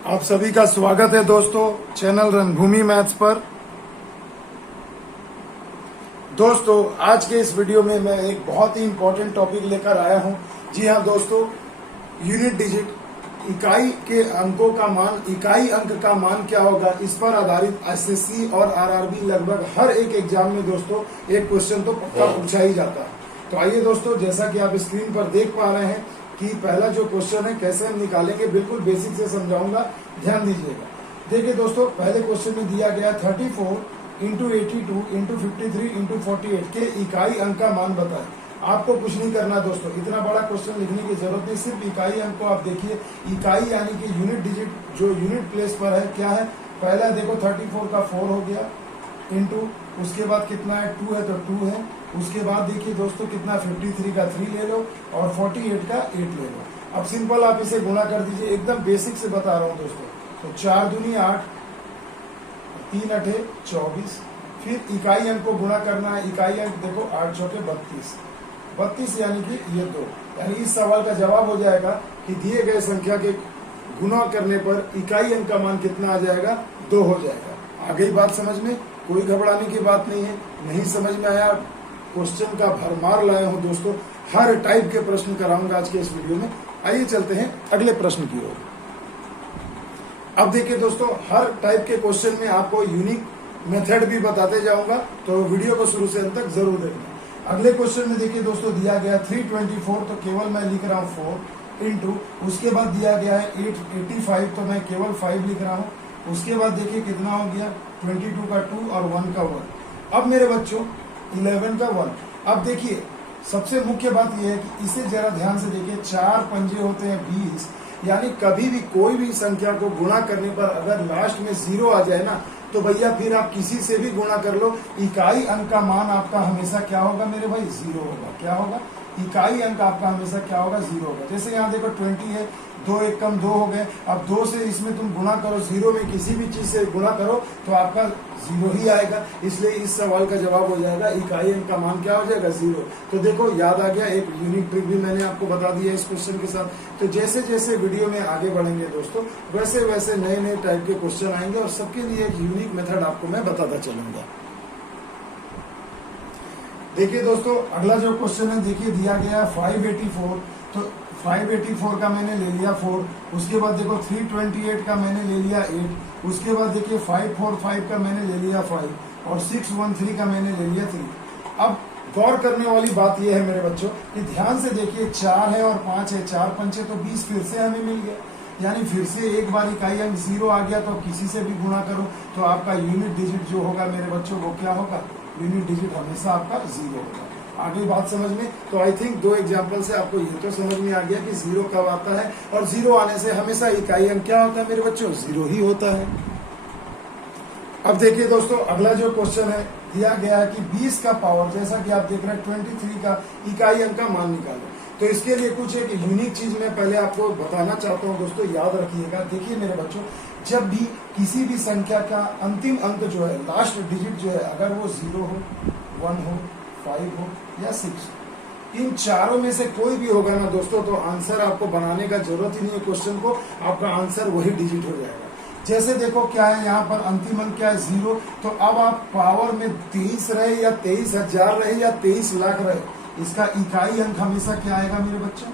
आप सभी का स्वागत है दोस्तों चैनल रणभूमि मैथ्स पर। दोस्तों आज के इस वीडियो में मैं एक बहुत ही इंपॉर्टेंट टॉपिक लेकर आया हूं। जी हां दोस्तों, यूनिट डिजिट इकाई के अंकों का मान, इकाई अंक का मान क्या होगा, इस पर आधारित एसएससी और आरआरबी लगभग हर एक एग्जाम में दोस्तों एक क्वेश्चन तो पक्का पूछा ही जाता है। तो आइए दोस्तों, जैसा कि आप स्क्रीन पर देख पा रहे हैं कि पहला जो क्वेश्चन है कैसे हम निकालेंगे, बिल्कुल बेसिक से समझाऊंगा, ध्यान दीजिएगा। देखिए दोस्तों, पहले क्वेश्चन में दिया गया 34 इंटू 82 इंटू 53 इंटू 48 के इकाई अंक का मान बताएं। आपको कुछ नहीं करना दोस्तों, इतना बड़ा क्वेश्चन लिखने की जरूरत नहीं, सिर्फ इकाई अंक को आप देखिए। इकाई यानी कि यूनिट डिजिट जो यूनिट प्लेस पर है क्या है, पहला देखो 34 का 4 हो गया, इंटू उसके बाद कितना है 2 है तो 2 है, उसके बाद देखिए दोस्तों कितना 53 का 3 ले लो और 48 का 8 ले लो। अब सिंपल आप इसे गुणा कर दीजिए, एकदम बेसिक से बता रहा हूं दोस्तों। तो 4 दूनी 8, 3 अठे 24, फिर इकाई अंक को गुणा करना है। इकाई अंक देखो 8 चौके 32, 32 यानी कि ये 2, यानी इस सवाल का जवाब हो जाएगा कि दिए गए संख्या के गुणा करने पर इकाई अंक का मान कितना आ जाएगा, 2 हो जाएगा। आ गई बात समझ में, कोई घबराने की बात नहीं है। नहीं समझ में आया, क्वेश्चन का भरमार लाया हूं दोस्तों, हर टाइप के प्रश्न कराऊंगा आज के इस वीडियो में। आइए चलते हैं अगले प्रश्न की ओर। अब देखिए दोस्तों, हर टाइप के क्वेश्चन में आपको यूनिक मेथड भी बताते जाऊंगा, तो वीडियो को शुरू से अंत तक जरूर देखना। अगले क्वेश्चन में देखिए दोस्तों दिया गया 324, तो केवल मैं लिख रहा हूं 4 इंटू, उसके बाद दिया गया है 885, तो मैं केवल 5 लिख रहा हूं। उसके बाद देखिए कितना हो गया 22 का 2 और 1 का 1। अब मेरे बच्चों 11 का 1। अब देखिए सबसे मुख्य बात यह है कि इसे जरा ध्यान से देखिए, 4 पंजे होते हैं 20, यानी कभी भी कोई भी संख्या को गुणा करने पर अगर लास्ट में 0 आ जाए ना, तो भैया फिर आप किसी से भी गुणा कर लो, इकाई अंक का मान आपका हमेशा क्या होगा मेरे भाई, 0 होगा। क्या होगा, इकाई अंक आपका हमेशा क्या होगा, 0 होगा। जैसे यहाँ देखो 20 है, 2 एक कम 2 हो गए। अब 2 से इसमें तुम गुणा करो, 0 में किसी भी चीज से गुणा करो तो आपका 0 ही आएगा। इसलिए इस सवाल का जवाब हो जाएगा इकाई अंक का मान क्या हो जाएगा, 0। तो देखो याद आ गया, एक यूनिक ट्रिक भी मैंने आपको बता दिया इस क्वेश्चन के साथ। तो जैसे जैसे वीडियो में आगे बढ़ेंगे दोस्तों, वैसे वैसे नए नए टाइप के क्वेश्चन आएंगे और सबके लिए एक यूनिक मेथड आपको मैं बताता चलूंगा। देखिए दोस्तों, अगला जो क्वेश्चन है देखिए दिया गया 584, तो 584 का मैंने ले लिया 4, उसके बाद देखो 328 का मैंने ले लिया 8, उसके बाद देखिए 545 का मैंने ले लिया 5 और 613 का मैंने ले लिया 3। अब गौर करने वाली बात यह है मेरे बच्चों कि ध्यान से देखिए, 4 है और 5 है, 4 पंचे तो 20 फिर से हमें मिल गया, यानी फिर से एक बार इकाई अंक 0 आ गया। तो किसी से भी गुणा करो तो आपका यूनिट डिजिट जो होगा मेरे बच्चों वो क्या होगा, यूनिट डिजिट हमेशा आपका 0 होगा। आगे बात समझ में, तो आई थिंक 2 एग्जांपल से आपको ये तो समझ में आ गया कि 0 कब आता है, और 0 आने से हमेशा इकाई अंक क्या होता है मेरे बच्चों, 0 ही होता है। अब देखिए दोस्तों, अगला जो क्वेश्चन है दिया गया है कि 20 का पावर, जैसा कि आप देख रहे हैं 23 का इकाई अंक का मान निकालो। तो इसके लिए कुछ एक यूनिक चीज मैं पहले आपको बताना चाहता हूं दोस्तों, याद रखिएगा। देखिए मेरे बच्चों, जब भी किसी भी संख्या का अंतिम अंक जो है, लास्ट डिजिट जो है, अगर वो 0 हो, 1 हो, 5 हो या 6, इन चारों में से कोई भी होगा ना दोस्तों, तो आंसर आपको बनाने का जरूरत ही नहीं है क्वेश्चन को, आपका आंसर वही डिजिट हो जाएगा। जैसे देखो क्या है यहाँ पर अंतिम अंक क्या है, 0। तो अब आप पावर में 23 रहे या 23,000 रहे या 23 लाख रहे, इसका इकाई अंक हमेशा क्या आएगा मेरे बच्चों,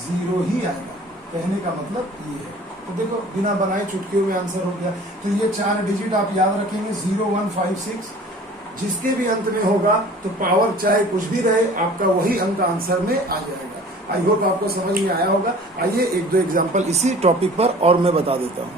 0 ही आएगा। कहने का मतलब ये है। तो देखो बिना बनाए चुटकियों में आंसर हो गया। तो ये 4 डिजिट आप याद रखेंगे, 0 1 5 6, जिसके भी अंत में होगा तो पावर चाहे कुछ भी रहे, आपका वही अंक आंसर में आ जाएगा। आई होप आपको समझ में आया होगा। आइए 1-2 एग्जांपल इसी टॉपिक पर और मैं बता देता हूं।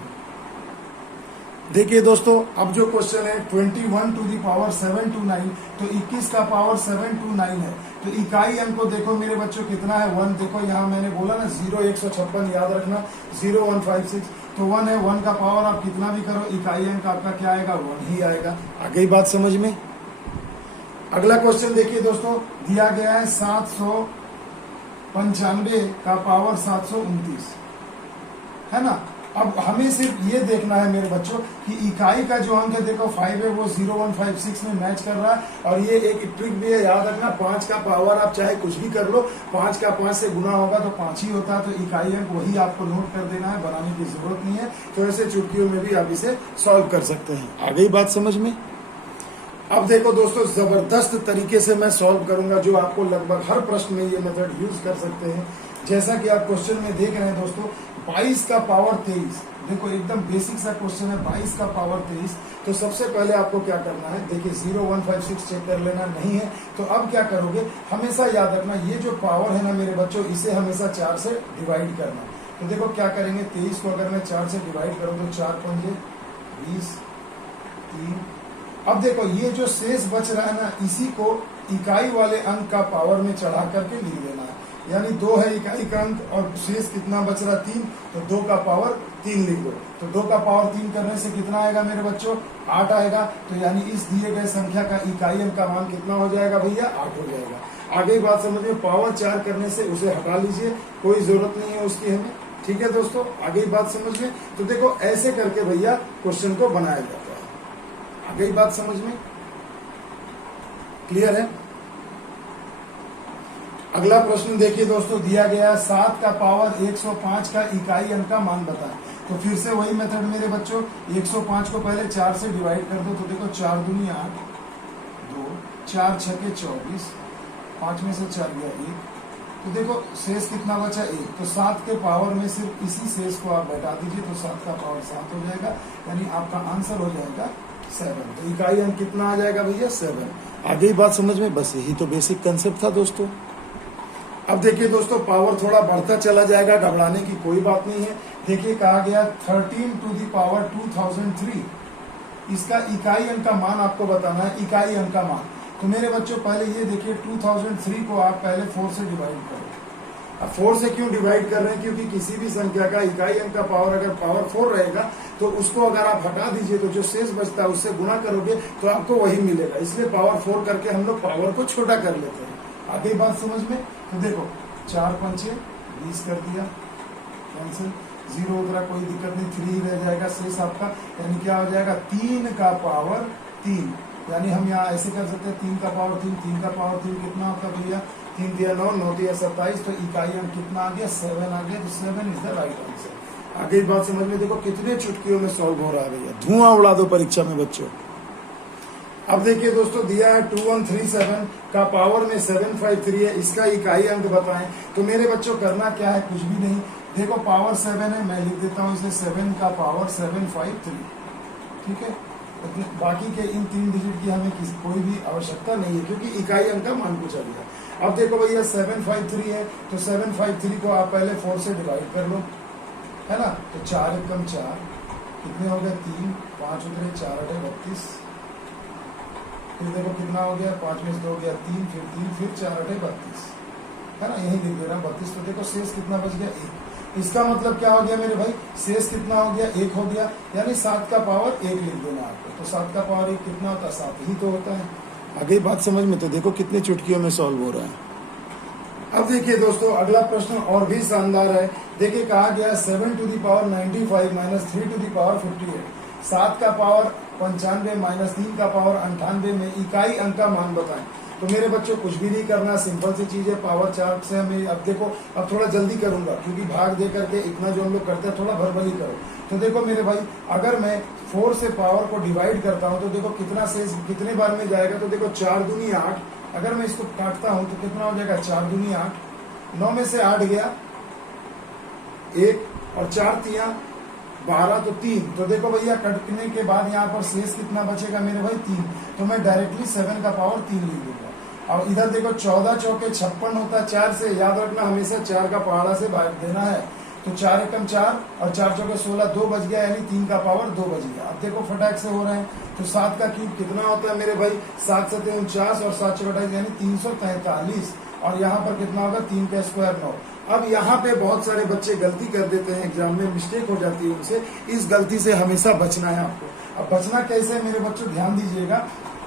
देखिए दोस्तों, अब जो क्वेश्चन है 21 टू दी पावर 729, तो 21 का पावर 729 है। तो इकाई अंक को देखो मेरे बच्चों कितना है, 1। देखो यहाँ मैंने बोला ना 0 156 याद रखना, 0 1 5 6, तो 1 है। 1 का पावर आप कितना भी करो, इकाई अंक आपका क्या आएगा, 1 ही आएगा। आ गई बात समझ में। अगला क्वेश्चन देखिए दोस्तों, दिया गया है 795 का पावर 729, है ना। अब हमें सिर्फ ये देखना है मेरे बच्चों कि इकाई का जो अंक है देखो 5 है, वो 0 1 5 6 में मैच कर रहा है। और ये एक ट्रिक भी है, याद रखना, 5 का पावर आप चाहे कुछ भी कर लो, 5 का 5 से गुना होगा तो 5 ही होता है। तो इकाई अंक वही आपको नोट कर देना है, बनाने की जरूरत नहीं है। तो ऐसे चुटकियों में भी आप इसे सॉल्व कर सकते हैं। आ गई बात समझ में? अब देखो दोस्तों, जबरदस्त तरीके से मैं सॉल्व करूंगा, जो आपको लगभग हर प्रश्न में ये मेथड यूज कर सकते हैं। जैसा कि आप क्वेश्चन में देख रहे हैं दोस्तों, 22 का पावर 23, देखो एकदम बेसिक सा क्वेश्चन है, 22 का पावर 23। तो सबसे पहले आपको क्या करना है, देखिए 0 1 5 6 चेक कर लेना, नहीं है तो अब क्या करोगे, हमेशा याद रखना ये जो पावर है ना मेरे बच्चों, इसे हमेशा 4 से डिवाइड करना। तो देखो क्या करेंगे, 23 को अगर मैं 4 से डिवाइड करूँ तो 4 पंजे 20, 3। अब देखो ये जो शेष बच रहा है ना, इसी को इकाई वाले अंक का पावर में चढ़ा करके लिख देना है। यानी 2 है इकाई का अंक और शेष कितना बच रहा, 3, तो 2 का पावर 3 लिख दो। तो 2 का पावर 3 करने से कितना आएगा मेरे बच्चों, 8 आएगा। तो यानी इस दिए गए संख्या का इकाई अंक का मान कितना हो जाएगा भैया, 8 हो जाएगा। आगे बात समझ में, पावर 4 करने से उसे हटा लीजिए, कोई जरूरत नहीं है उसकी हमें। ठीक है दोस्तों, आगे बात समझ में। तो देखो ऐसे करके भैया क्वेश्चन को बनाया जाता है। आ गई बात समझ में? क्लियर है? अगला प्रश्न देखिए दोस्तों, दिया गया 7 का पावर 105 का इकाई अंक का मान बताएं। तो फिर से वही मेथड मेरे बच्चों, 105 को पहले 4 से डिवाइड कर दो। तो देखो 4 दूनी 8, 2, 4 छके 24, 5 में से 4 गया 1। तो देखो शेष कितना बचा, 1। तो 7 के पावर में सिर्फ इसी शेष को आप बैठा दीजिए, तो 7 का पावर 7 हो जाएगा। यानी आपका आंसर हो जाएगा 7। तो इकाई अंक कितना आ जाएगा भैया, 7। आगे बात समझ में, बस यही तो बेसिक कंसेप्ट था दोस्तों। अब देखिए दोस्तों, पावर थोड़ा बढ़ता चला जाएगा, घबराने की कोई बात नहीं है। देखिए कहा गया 13 टू दी पावर 2003, इसका इकाई अंक का मान आपको बताना है, इकाई अंक का मान। तो मेरे बच्चों पहले ये देखिए 2003 को आप पहले 4 से डिवाइड करो। अब 4 से क्यों डिवाइड कर रहे हैं, क्योंकि किसी भी संख्या का इकाई अंक का पावर अगर पावर 4 रहेगा तो उसको अगर आप हटा दीजिए तो जो शेष बचता है उससे गुणा करोगे तो आपको वही मिलेगा। इसलिए पावर 4 करके हम लोग पावर को छोटा कर लेते हैं। आगे बात समझ में। तो देखो 4 पंचे 20 कर दिया, कैंसिल, 0 उधरा कोई दिक्कत नहीं, 3 रह जाएगा शेष आपका। यानी क्या हो जाएगा, 3 का पावर 3। यानी हम यहाँ ऐसे कर सकते हैं, 3 का पावर 3, 3 का पावर 3 कितना होता है भैया, 3 दिया 9, 9 दिया 27। तो इकाई अंक कितना आ गया, 7 आ गया। तो 7 इज द राइट आंसर। आगे बात समझ में। देखो कितने चुटकियों में सॉल्व हो रहा है भैया, धुआं उड़ा दो परीक्षा में बच्चों। अब देखिए दोस्तों, दिया है 2137 का पावर में 753 है, इसका इकाई अंक बताएं। तो मेरे बच्चों करना क्या है, कुछ भी नहीं। देखो पावर 7 है, मैं लिख देता हूं इसे 7 का पावर 753। ठीक है, बाकी के इन 3 डिजिट की हमें कोई भी आवश्यकता नहीं है, क्योंकि इकाई अंक का मान पूछा गया। अब देखो भैया 753 है, तो 753 को आप पहले 4 से डिवाइड कर लो, है ना। तो 4 एकम 4, कितने हो गए 3, 5 उतरे 4 अटे 32। फिर देखो कितना हो गया, 5 में से 2 गया 3, फिर 3, फिर 4 अटे 32, है ना। यही लिख दे रहा 32। तो देखो शेष कितना बच गया, 1। इसका मतलब क्या हो गया मेरे भाई, शेष कितना हो गया, 1 हो गया। यानी 7 का पावर 1 लिख देना आपको। तो 7 का पावर 1 कितना होता है, 7 ही तो होता है। आगे बात समझ में। तो देखो कितने चुटकियों में सॉल्व हो रहा है। अब देखिए दोस्तों, अगला प्रश्न और भी शानदार है। देखिए कहा गया 7 to the power 95 minus 3 to the power 58, 7 का पावर 95 माइनस 3 का पावर 98 में इकाई अंक का मान बताएं। तो मेरे बच्चों कुछ भी नहीं करना, सिंपल सी चीज है। पावर चार्ट से हमें, अब देखो अब थोड़ा जल्दी करूंगा क्योंकि भाग दे करके इतना जो हम लोग करते हैं थोड़ा भरभली करो। तो देखो मेरे भाई, अगर मैं 4 से पावर को डिवाइड करता हूं तो देखो कितना शेष कितने बार में जाएगा। तो देखो 4 दूनी 8, अगर मैं इसको काटता हूं तो कितना हो जाएगा, 4 दूनी 8, 9 में से 8 गया 1 और 4 तिया 12, तो 3। तो देखो भैया कटने के बाद यहाँ पर शेष कितना बचेगा मेरे भाई, 3। तो मैं डायरेक्टली 7 का पावर 3 लिख दूंगा। और इधर देखो 14 चौके 56 होता है 4 से, याद रखना हमेशा 4 का पहाड़ा से भाग देना है। तो 4 एकम 4 और 4 चौके 16, 2 बच गया, यानी 3 का पावर 2 बच गया। अब देखो फटाक से हो रहे हैं। तो 7 का क्यूब कितना होता है मेरे भाई, 7 7 49 और 7 28 यानी 343। और यहाँ पर कितना होगा, 3 का स्क्वायर 9। अब यहाँ पे बहुत सारे बच्चे गलती कर देते हैं, एग्जाम में मिस्टेक हो जाती है उनसे। इस गलती से हमेशा बचना है आपको। अब बचना कैसे मेरे बच्चों, ध्यान दीजिएगा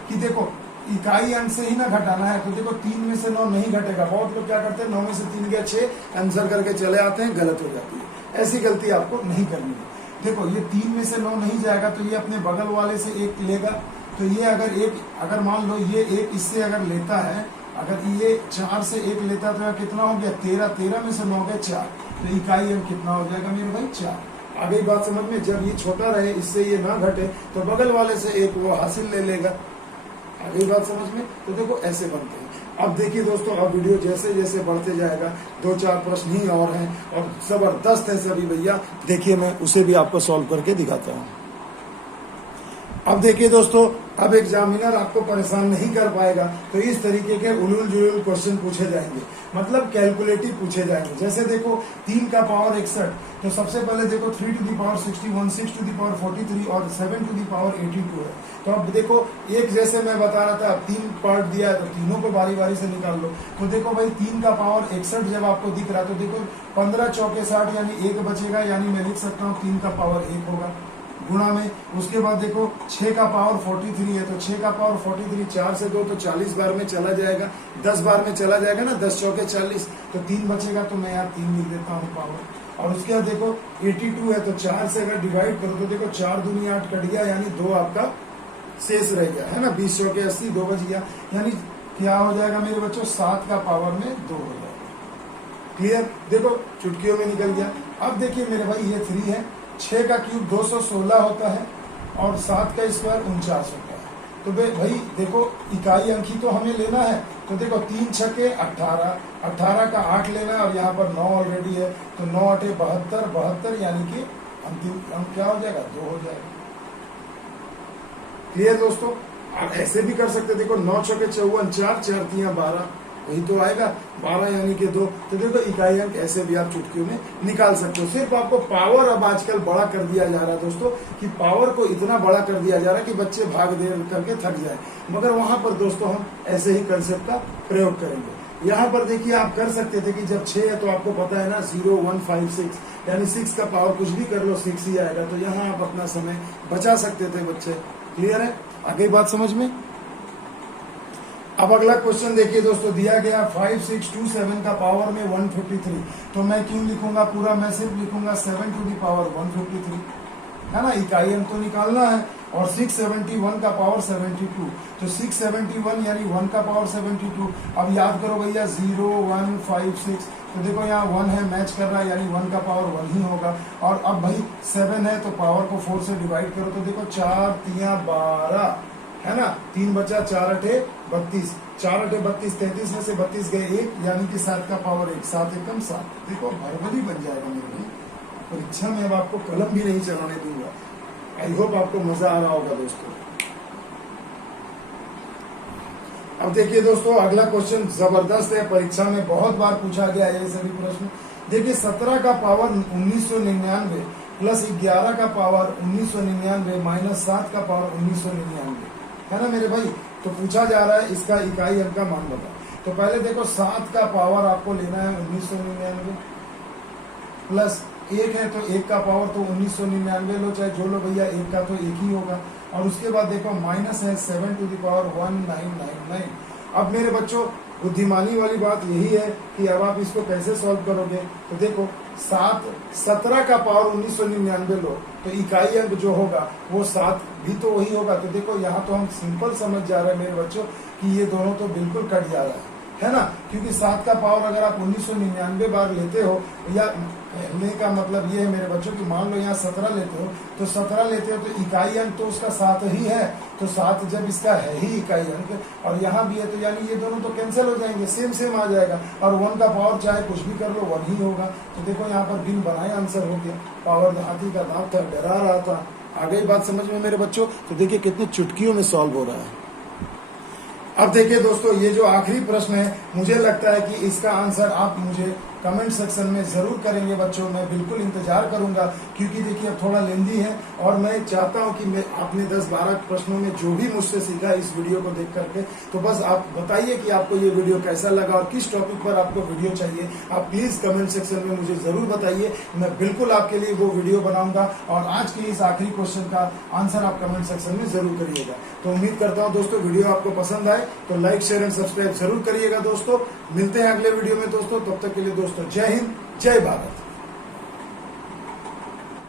कि देखो इकाई अंक से ही ना घटाना है। तो देखो 3 में से 9 नहीं घटेगा। बहुत लोग क्या करते हैं, 9 में से 3 गया 6 आंसर करके चले आते हैं, गलत हो जाती है। ऐसी गलती आपको नहीं करनी है। देखो ये 3 में से 9 नहीं जाएगा तो ये अपने बगल वाले से 1 लेगा। तो ये अगर मान लो ये 1 इससे अगर लेता है, अगर ये 4 से 1 लेता तो कितना हो गया 13, 13 में से 9 गए 4। तो इकाई अंक कितना हो जाएगा मेरे भाई, 4। आ गई बात समझ में? जब ये छोटा रहे, इससे ये ना घटे, तो बगल वाले से एक वो हासिल ले लेगा। आ गई बात समझ में? तो देखो ऐसे बनते हैं। अब देखिए दोस्तों, अब वीडियो जैसे जैसे बढ़ते जाएगा, 2-4 प्रश्न ही और हैं और जबरदस्त है सभी भैया। देखिए मैं उसे भी आपको सॉल्व करके दिखाता हूँ। अब देखिए दोस्तों, अब एग्जामिनर आपको परेशान नहीं कर पाएगा, तो इस तरीके के उलूल जुलूल क्वेश्चन पूछे जाएंगे, मतलब कैलकुलेटिव पूछे जाएंगे। जैसे देखो 3 का पावर 61, तो सबसे पहले देखो 3 to the power 61, 6 to the power 43 और 7 to the power 82 है। तो अब देखो एक जैसे मैं बता रहा था, 3 पार्ट दिया है तो तीनों को बारी बारी से निकाल लो। तो देखो भाई 3 का पावर 61 जब आपको दिख रहा है, तो देखो 15 चौके 60 यानी 1 बचेगा, यानी मैं लिख सकता हूँ 3 का पावर 1 होगा गुणा में। उसके बाद देखो 6 का पावर 43 है, तो 6 का पावर 43 4 से 2 तो 40 बार में चला जाएगा, 10 बार में चला जाएगा ना, 10 चौके 40, तो 3 बचेगा, तो मैं यहाँ 3 लिख देता हूँ पावर। और उसके बाद देखो 82 है, तो 4 से अगर डिवाइड करो तो देखो 4 दूनी 8 कट गया, यानी 2 आपका शेष रह गया है ना, 20 चौके 80, 2 बच गया, यानी क्या हो जाएगा मेरे बच्चों, 7 का पावर में 2 हो जाएगा। क्लियर? देखो चुटकियों में निकल गया। अब देखिए मेरे भाई ये 3 है, 6 का क्यूब 216 होता है और 7 का स्क्वायर 49 होता है। तो भाई देखो इकाई अंक ही तो हमें लेना है, तो देखो 3 छके 18, 18 का 8 लेना है और यहाँ पर 9 ऑलरेडी है, तो 9 8 72, 72 यानी कि अंतिम अंक क्या हो जाएगा, 2 हो जाएगा। क्लियर दोस्तों? आप ऐसे भी कर सकते, देखो 9 छके 54, 4 4 3 12, वही तो आएगा 12 यानी कि 2। तो देखो इकाई अंक ऐसे भी आप चुटकियों में निकाल सकते हो। सिर्फ आपको पावर अब आजकल बड़ा कर दिया जा रहा है दोस्तों, कि पावर को इतना बड़ा कर दिया जा रहा है कि बच्चे भाग दे करके थक जाए, मगर वहां पर दोस्तों हम ऐसे ही कंसेप्ट का प्रयोग करेंगे। यहाँ पर देखिए आप कर सकते थे कि जब 6 है तो आपको पता है ना 0 1 5 6, यानी 6 का पावर कुछ भी कर लो 6 ही आएगा, तो यहाँ आप अपना समय बचा सकते थे बच्चे। क्लियर है? आगे बात समझ में? अब अगला क्वेश्चन देखिए दोस्तों, दिया गया 5627 का पावर में 153, तो मैं क्यों लिखूंगा पूरा, मैं सिर्फ लिखूंगा 7 to the power 153, है ना, इकाई अंक तो निकालना है। और 671 का पावर 72, तो 671 यानी 1 का पावर 72। अब याद करो भैया 0 1 5 6, तो देखो यहाँ 1 है, मैच कर रहा है, यानी 1 का पावर 1 ही होगा। और अब भाई 7 है, तो पावर को 4 से डिवाइड करो, तो देखो 4 3 12 है ना, 3 बचा, 4 8 32, 4 8 32, 33 में से 32 गए 1, यानी कि 7 का पावर 1, 7 एकम 7। देखो भरभरी बन जाएगा मेरे भाई। परीक्षा में अब आपको कलम भी नहीं चलाने दूंगा। आई होप आपको मजा आ रहा होगा दोस्तों। अब देखिए दोस्तों अगला क्वेश्चन जबरदस्त है, परीक्षा में बहुत बार पूछा गया है ये सभी प्रश्न। देखिए 17 का पावर 1999 प्लस 11 का पावर 1999 माइनस 7 का पावर 1999, है ना मेरे भाई। तो पूछा जा रहा है इसका इकाई अंक का मान बताओ। तो पहले देखो 7 का पावर आपको लेना है 1999 प्लस 1 है, तो 1 का पावर तो 1999 लो, चाहे जो लो भैया, 1 का तो 1 ही होगा। और उसके बाद देखो माइनस है 7 to the power 1999। अब मेरे बच्चों बुद्धिमानी वाली बात यही है कि अब आप इसको कैसे सॉल्व करोगे। तो देखो 17 का पावर 1999 लो, तो इकाई अंक जो होगा वो 7 भी तो वही होगा। तो देखो यहाँ तो हम सिंपल समझ जा रहे हैं मेरे बच्चों कि ये दोनों तो बिल्कुल कट जा रहा है ना, क्योंकि 7 का पावर अगर आप 1999 बार लेते हो, या कहने का मतलब ये है मेरे बच्चों कि मान लो यहाँ 17 लेते हो, तो 17 लेते हो तो इकाई अंक तो उसका 7 ही है, तो 7 जब इसका है ही इकाई अंक और यहाँ भी है, तो यानी ये दोनों तो कैंसिल हो जाएंगे, सेम आ जाएगा। और 1 का पावर चाहे कुछ भी कर लो 1 ही होगा। तो देखो यहाँ पर बिन बनाए आंसर हो गया। पावर हाथी का दांत था, डरा रहा था। आ गई बात समझ में मेरे बच्चों। तो देखिए कितनी चुटकियों में सॉल्व हो रहा है। अब देखिए दोस्तों ये जो आखिरी प्रश्न है, मुझे लगता है कि इसका आंसर आप मुझे कमेंट सेक्शन में जरूर करेंगे बच्चों। मैं बिल्कुल इंतजार करूंगा, क्योंकि देखिए अब थोड़ा लेंदी है और मैं चाहता हूं कि मैं आपने 10-12 प्रश्नों में जो भी मुझसे सीखा इस वीडियो को देख करके, तो बस आप बताइए कि आपको ये वीडियो कैसा लगा और किस टॉपिक पर आपको वीडियो चाहिए। आप प्लीज कमेंट सेक्शन में मुझे जरूर बताइए, मैं बिल्कुल आपके लिए वो वीडियो बनाऊंगा। और आज के इस आखिरी क्वेश्चन का आंसर आप कमेंट सेक्शन में जरूर करिएगा। तो उम्मीद करता हूँ दोस्तों वीडियो आपको पसंद आए, तो लाइक शेयर एंड सब्सक्राइब जरूर करिएगा दोस्तों। मिलते हैं अगले वीडियो में दोस्तों, तब तक के लिए दोस्तों जय हिंद जय भारत।